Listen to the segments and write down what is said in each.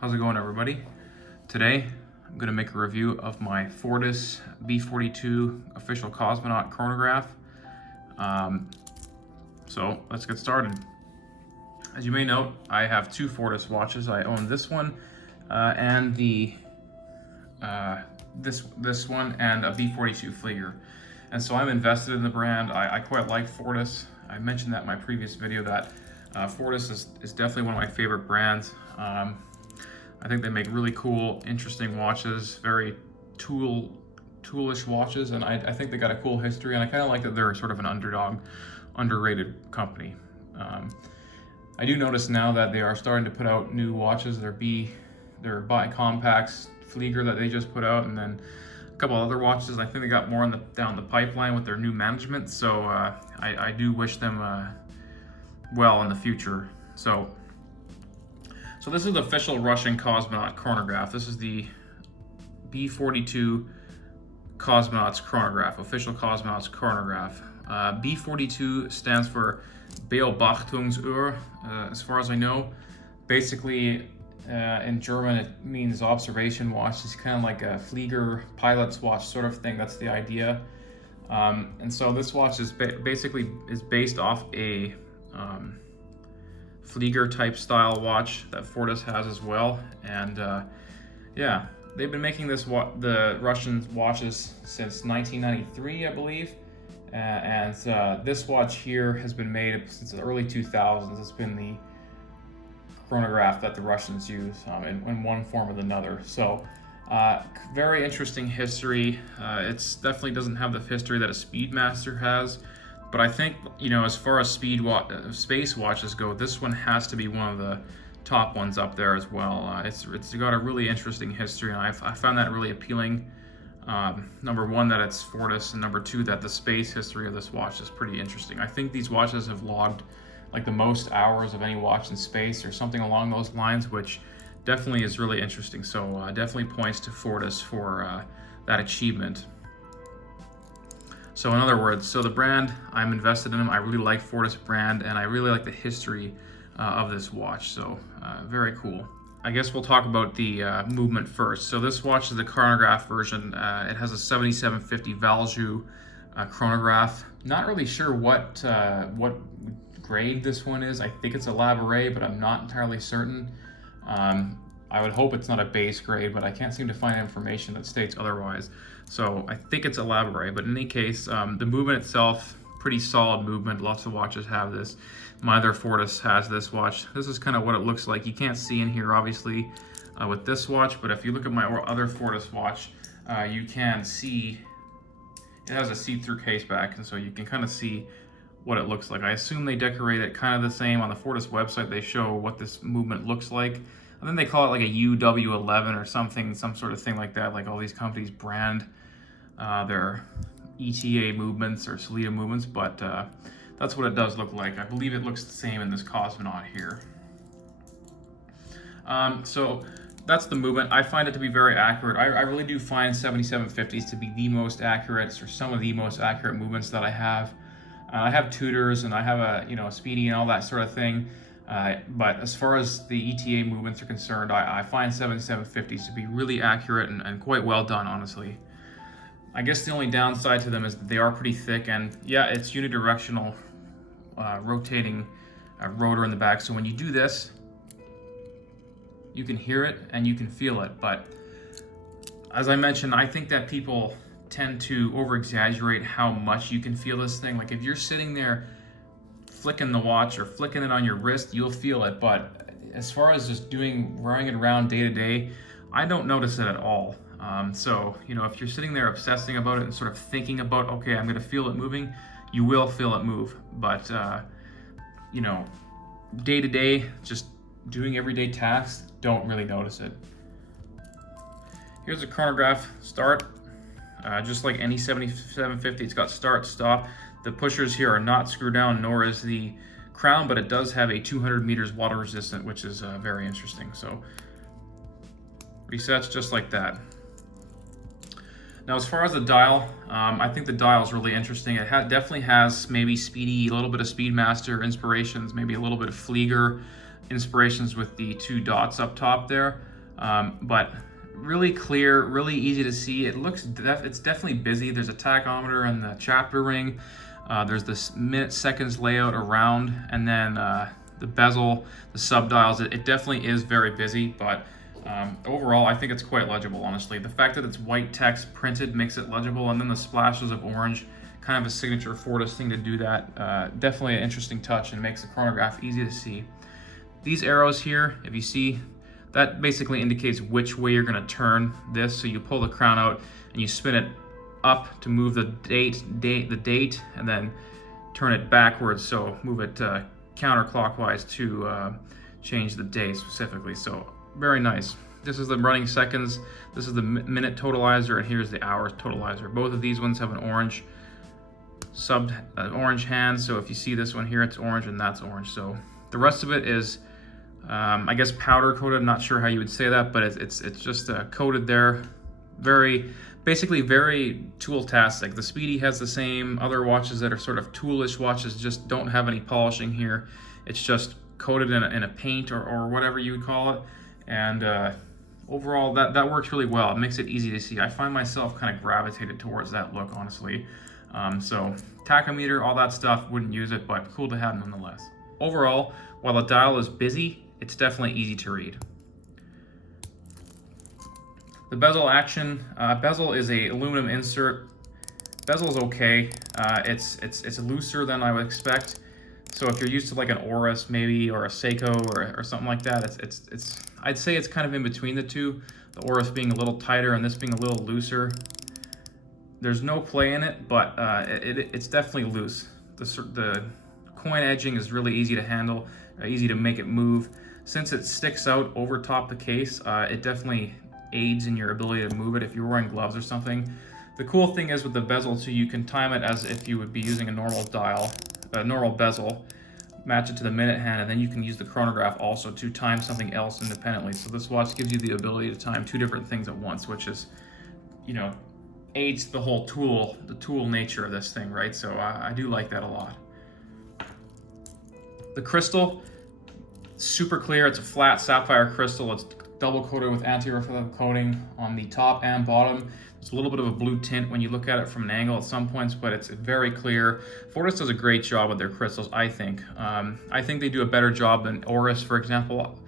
How's it going, everybody? Today I'm going to make a review of my Fortis B42 official Cosmonaut Chronograph. So let's get started. As you may note, I have two Fortis watches. I own this one and this one and a B42 Flieger. And so I'm invested in the brand. I quite like Fortis. I mentioned that in my previous video that Fortis is definitely one of my favorite brands. I think they make really cool, interesting watches, very toolish watches, and I think they got a cool history, and I kind of like that they're sort of an underrated company. I do notice now that they are starting to put out new watches. Their bi-compacts, Flieger that they just put out, and then a couple other watches. And I think they got more down the pipeline with their new management, so I do wish them well in the future. So this is the official Russian Cosmonaut Chronograph. This is the B42 Cosmonauts Chronograph, official Cosmonauts Chronograph. B42 stands for Beobachtungsuhr, as far as I know. Basically, in German, it means observation watch. It's kind of like a Flieger pilot's watch sort of thing. That's the idea. And so this watch is basically based off a Flieger type style watch that Fortis has as well, and yeah, they've been making the Russian watches since 1993, I believe, and this watch here has been made since the early 2000s. It's been the chronograph that the Russians use in one form or another. So very interesting history. It's definitely doesn't have the history that a Speedmaster has. But I think, as far as space watches go, this one has to be one of the top ones up there as well. It's got a really interesting history, and I found that really appealing. Number one, that it's Fortis, and number two, that the space history of this watch is pretty interesting. I think these watches have logged like the most hours of any watch in space or something along those lines, which definitely is really interesting. So definitely points to Fortis for that achievement. So in other words, the brand, I'm invested in them. I really like Fortis brand, and I really like the history of this watch. So very cool. I guess we'll talk about the movement first. So this watch is the chronograph version. It has a 7750 Valjoux chronograph. Not really sure what grade this one is. I think it's a Labouré, but I'm not entirely certain. I would hope it's not a base grade, but I can't seem to find information that states otherwise. So I think it's a Labouré, but in any case, the movement itself, pretty solid movement. Lots of watches have this. My other Fortis has this watch. This is kind of what it looks like. You can't see in here, obviously, with this watch, but if you look at my other Fortis watch, you can see it has a see-through case back, and so you can kind of see what it looks like. I assume they decorate it kind of the same. On the Fortis website, they show what this movement looks like. I think they call it like a UW11 or something, some sort of thing like that. Like all these companies brand their ETA movements or Solita movements, but that's what it does look like. I believe it looks the same in this Cosmonaut here. So that's the movement. I find it to be very accurate. I really do find 7750s to be the most accurate, or some of the most accurate movements that I have. I have tutors, and I have a Speedy and all that sort of thing. But as far as the ETA movements are concerned, I find 7750s to be really accurate and quite well done, honestly. I guess the only downside to them is that they are pretty thick, and yeah, it's unidirectional rotating rotor in the back. So when you do this, you can hear it and you can feel it. But as I mentioned, I think that people tend to over-exaggerate how much you can feel this thing. Like if you're sitting there flicking the watch or flicking it on your wrist, you'll feel it. But as far as just wearing it around day to day, I don't notice it at all. So if you're sitting there obsessing about it and sort of thinking about, okay, I'm going to feel it moving, you will feel it move. But day to day, just doing everyday tasks, don't really notice it. Here's a chronograph start. Just like any 7750, it's got start, stop. The pushers here are not screwed down, nor is the crown, but it does have a 200 meters water resistant, which is very interesting. So resets just like that. Now, as far as the dial, I think the dial is really interesting. It definitely has maybe Speedy, a little bit of Speedmaster inspirations, maybe a little bit of Flieger inspirations with the two dots up top there. but really clear, really easy to see. It's definitely busy. There's a tachometer and the chapter ring. There's this minute seconds layout around, and then the bezel, the subdials. It definitely is very busy, but overall I think it's quite legible, honestly. The fact that it's white text printed makes it legible, and then the splashes of orange, kind of a signature Fortis thing to do that. Definitely an interesting touch and makes the chronograph easy to see. These arrows here, if you see, that basically indicates which way you're going to turn this. So you pull the crown out and you spin it up to move the date, and then turn it backwards. So move it counterclockwise to change the day specifically. So very nice. This is the running seconds. This is the minute totalizer, and here's the hours totalizer. Both of these ones have an orange orange hand. So if you see this one here, it's orange and that's orange. So the rest of it is I guess powder coated. I'm not sure how you would say that, but it's just coated there. Basically very tool-tastic. The Speedy has the same. Other watches that are sort of toolish watches just don't have any polishing here. It's just coated in a paint or whatever you would call it. And overall, that works really well. It makes it easy to see. I find myself kind of gravitated towards that look, honestly. So tachometer, all that stuff, wouldn't use it, but cool to have nonetheless. Overall, while the dial is busy, it's definitely easy to read. The bezel action. Bezel is a aluminum insert. Bezel is okay. It's looser than I would expect. So if you're used to like an Oris maybe, or a Seiko or something like that, I'd say it's kind of in between the two. The Oris being a little tighter and this being a little looser. There's no play in it, but it's definitely loose. The coin edging is really easy to handle, easy to make it move. Since it sticks out over top the case, it definitely aids in your ability to move it if you're wearing gloves or something. The cool thing is with the bezel, so you can time it as if you would be using a normal dial, a normal bezel, match it to the minute hand, and then you can use the chronograph also to time something else independently. So this watch gives you the ability to time two different things at once, which is, aids the whole the tool nature of this thing, right? So I do like that a lot. The crystal, super clear. It's a flat sapphire crystal. It's double coated with anti-reflective coating on the top and bottom. It's a little bit of a blue tint when you look at it from an angle at some points, but it's very clear. Fortis does a great job with their crystals, I think. I think they do a better job than Oris, for example,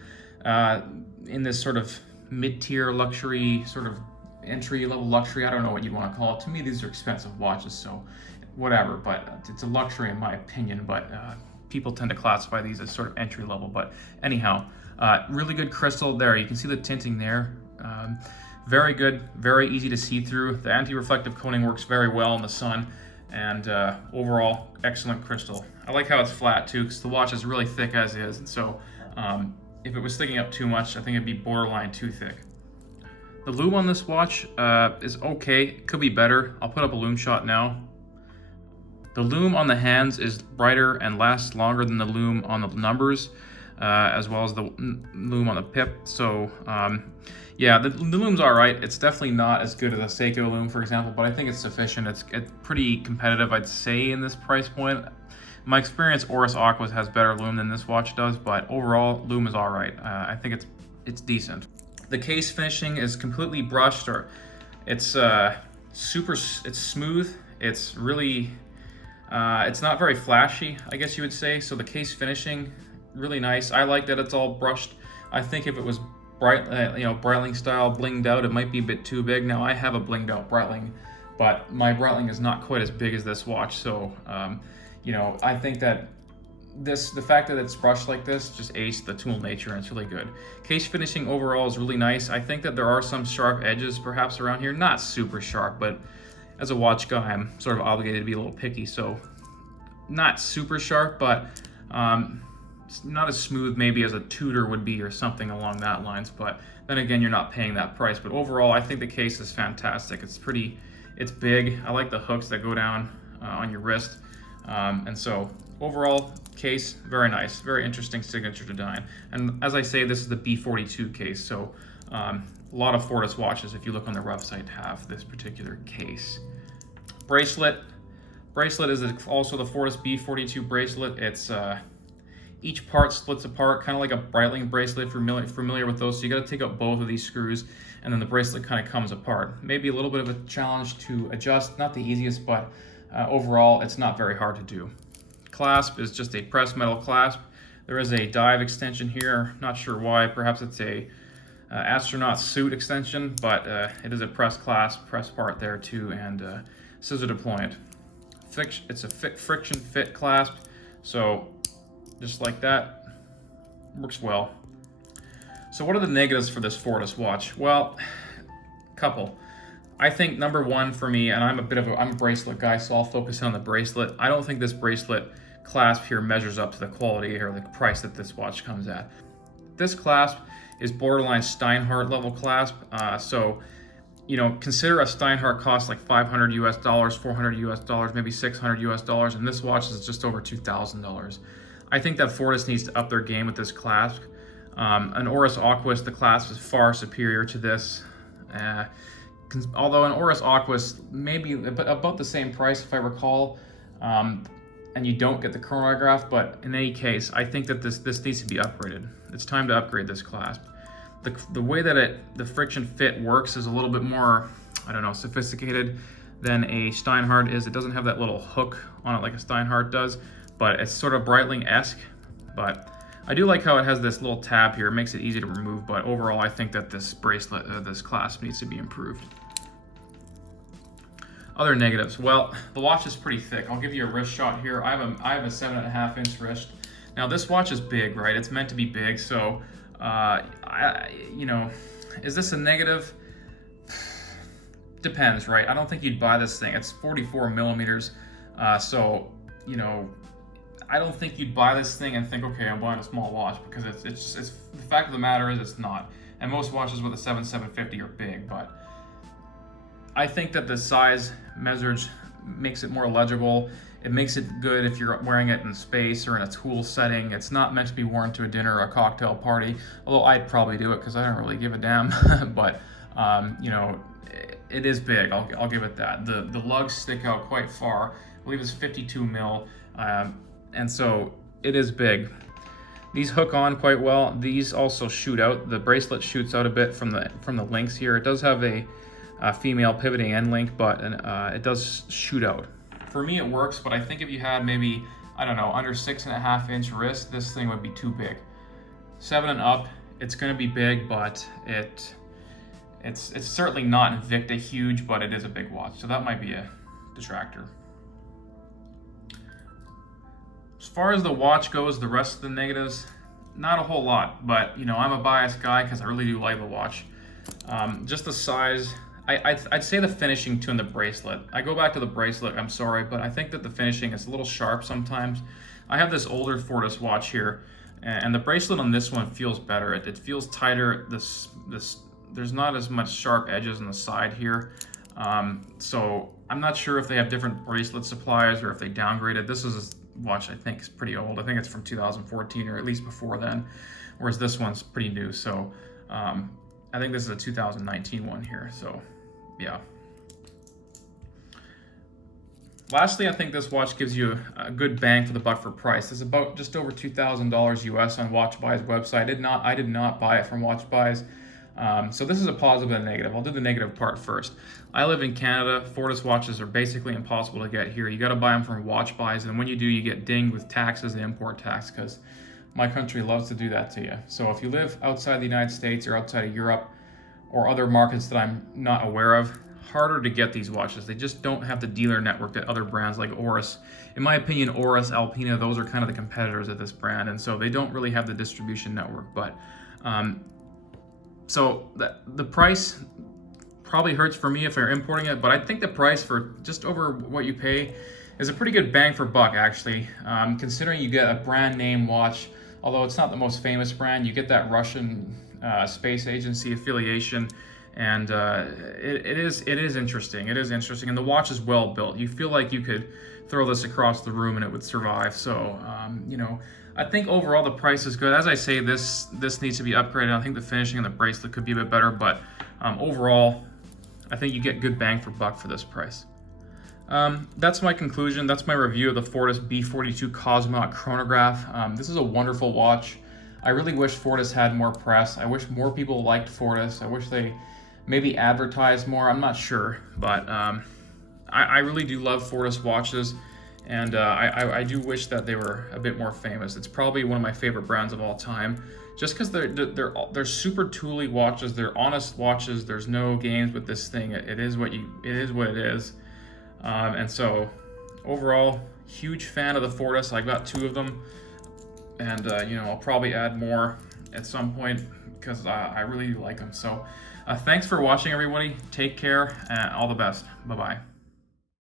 in this sort of mid-tier luxury, sort of entry-level luxury. I don't know what you want to call it. To me, these are expensive watches, so whatever, but it's a luxury in my opinion, but people tend to classify these as sort of entry-level. But anyhow, really good crystal there. You can see the tinting there. Very good, very easy to see through. The anti-reflective coating works very well in the sun, and overall, excellent crystal. I like how it's flat too, because the watch is really thick as is, and so if it was sticking up too much, I think it'd be borderline too thick. The lume on this watch is okay. It could be better. I'll put up a lume shot now. The lume on the hands is brighter and lasts longer than the lume on the numbers, as well as the lume on the pip. So yeah, the lume's all right. It's definitely not as good as a Seiko lume, for example, but I think it's sufficient. It's pretty competitive, I'd say, in this price point. In my experience, Oris Aquas has better lume than this watch does, but overall, lume is all right. I think it's decent. The case finishing is completely brushed, or it's it's smooth. It's really, it's not very flashy, I guess you would say. So the case finishing, really nice. I like that it's all brushed. I think if it was Breitling style blinged out, it might be a bit too big. Now I have a blinged out Breitling, but my Breitling is not quite as big as this watch. So I think that the fact that it's brushed like this just aced the tool nature, and it's really good. Case finishing overall is really nice. I think that there are some sharp edges perhaps around here, not super sharp, but as a watch guy, I'm sort of obligated to be a little picky, so not super sharp, but it's not as smooth maybe as a Tudor would be or something along that lines. But then again, you're not paying that price. But overall, I think the case is fantastic. It's big. I like the hooks that go down on your wrist, and so overall, case, very nice, very interesting signature design. And as I say, this is the B42 case, so a lot of Fortis watches, if you look on their website, have this particular case. Bracelet is also the Fortis B42 bracelet. each part splits apart, kind of like a Breitling bracelet, if you're familiar with those. So you got to take out both of these screws, and then the bracelet kind of comes apart. Maybe a little bit of a challenge to adjust, not the easiest, but overall it's not very hard to do. Clasp is just a pressed metal clasp. There is a dive extension here, not sure why, perhaps it's a astronaut suit extension, but it is a pressed clasp, press part there too, and scissor deployment. It's a friction fit clasp, so just like that, works well. So what are the negatives for this Fortis watch? Well, couple. I think number one for me, and I'm a bracelet guy, so I'll focus on the bracelet. I don't think this bracelet clasp here measures up to the quality or the price that this watch comes at. This clasp is borderline Steinhardt level clasp, so you know, consider a Steinhardt cost like $500 US, $400 US, maybe $600 US, and this watch is just over $2,000. I think that Fortis needs to up their game with this clasp. An Oris Aquis, the clasp is far superior to this. Although an Oris Aquis maybe about the same price if I recall, and you don't get the chronograph, but in any case, I think that this needs to be upgraded. It's time to upgrade this clasp. The way that the friction fit works is a little bit more, I don't know, sophisticated than a Steinhardt is. It doesn't have that little hook on it like a Steinhardt does, but it's sort of Breitling-esque. But I do like how it has this little tab here. It makes it easy to remove, but overall I think that this bracelet, this clasp needs to be improved. Other negatives, well, the watch is pretty thick. I'll give you a wrist shot here. I have a 7.5 inch wrist. Now this watch is big, right? It's meant to be big, so you know, is this a negative? Depends, right? I don't think you'd buy this thing. It's 44 millimeters, so you know, I don't think you'd buy this thing and think, okay, I'm buying a small watch, because it's the fact of the matter is it's not. And most watches with a 750 are big, but I think that the size measured makes it more legible. It makes it good if you're wearing it in space or in a tool setting. It's not meant to be worn to a dinner or a cocktail party, although I'd probably do it because I don't really give a damn. But you know, it is big. I'll give it that. The lugs stick out quite far. I believe it's 52 mil, and so it is big. These hook on quite well. These also shoot out. The bracelet shoots out a bit from the links here. It does have a female pivoting end link, but it does shoot out. For me, it works, but I think if you had maybe, I don't know, under 6.5 inch wrist, this thing would be too big. 7 and up, it's going to be big, but it's certainly not Invicta huge, but it is a big watch, so that might be a detractor. As far as the watch goes, the rest of the negatives, not a whole lot, but you know, I'm a biased guy because I really do like the watch. Just the size. I'd say the finishing too in the bracelet. I go back to the bracelet, I'm sorry, but I think that the finishing is a little sharp sometimes. I have this older Fortis watch here, and the bracelet on this one feels better. It feels tighter. There's not as much sharp edges on the side here. So I'm not sure if they have different bracelet suppliers or if they downgraded. This is a watch I think is pretty old. I think it's from 2014 or at least before then, whereas this one's pretty new. So I think this is a 2019 one here, so yeah. Lastly, I think this watch gives you a good bang for the buck for price. It's about just over $2,000 US on WatchBuy's website. I did not buy it from WatchBuy's. So this is a positive and a negative. I'll do the negative part first. I live in Canada. Fortis watches are basically impossible to get here. You got to buy them from WatchBuy's, and when you do, you get dinged with taxes and import tax, because my country loves to do that to you. So if you live outside the United States or outside of Europe or other markets that I'm not aware of, harder to get these watches. They just don't have the dealer network that other brands like Oris. In my opinion, Oris, Alpina, those are kind of the competitors of this brand, and so they don't really have the distribution network. But so the price probably hurts for me if they're importing it, but I think the price for just over what you pay is a pretty good bang for buck, actually. Considering you get a brand name watch, although it's not the most famous brand, you get that Russian space agency affiliation, and it is interesting. It is interesting, and the watch is well built. You feel like you could throw this across the room and it would survive. So you know, I think overall the price is good. As I say, this needs to be upgraded. I think the finishing and the bracelet could be a bit better, but overall, I think you get good bang for buck for this price. That's my conclusion. That's my review of the Fortis B42 Cosmonaut Chronograph. This is a wonderful watch. I really wish Fortis had more press. I wish more people liked Fortis. I wish they maybe advertised more. I'm not sure, but I really do love Fortis watches, and I do wish that they were a bit more famous. It's probably one of my favorite brands of all time, just because they're super tooly watches. They're honest watches. There's no games with this thing. It is what it is. And so overall, huge fan of the Fortis. I got 2 of them, and you know, I'll probably add more at some point because I really like them. So thanks for watching, everybody. Take care and all the best. Bye-bye.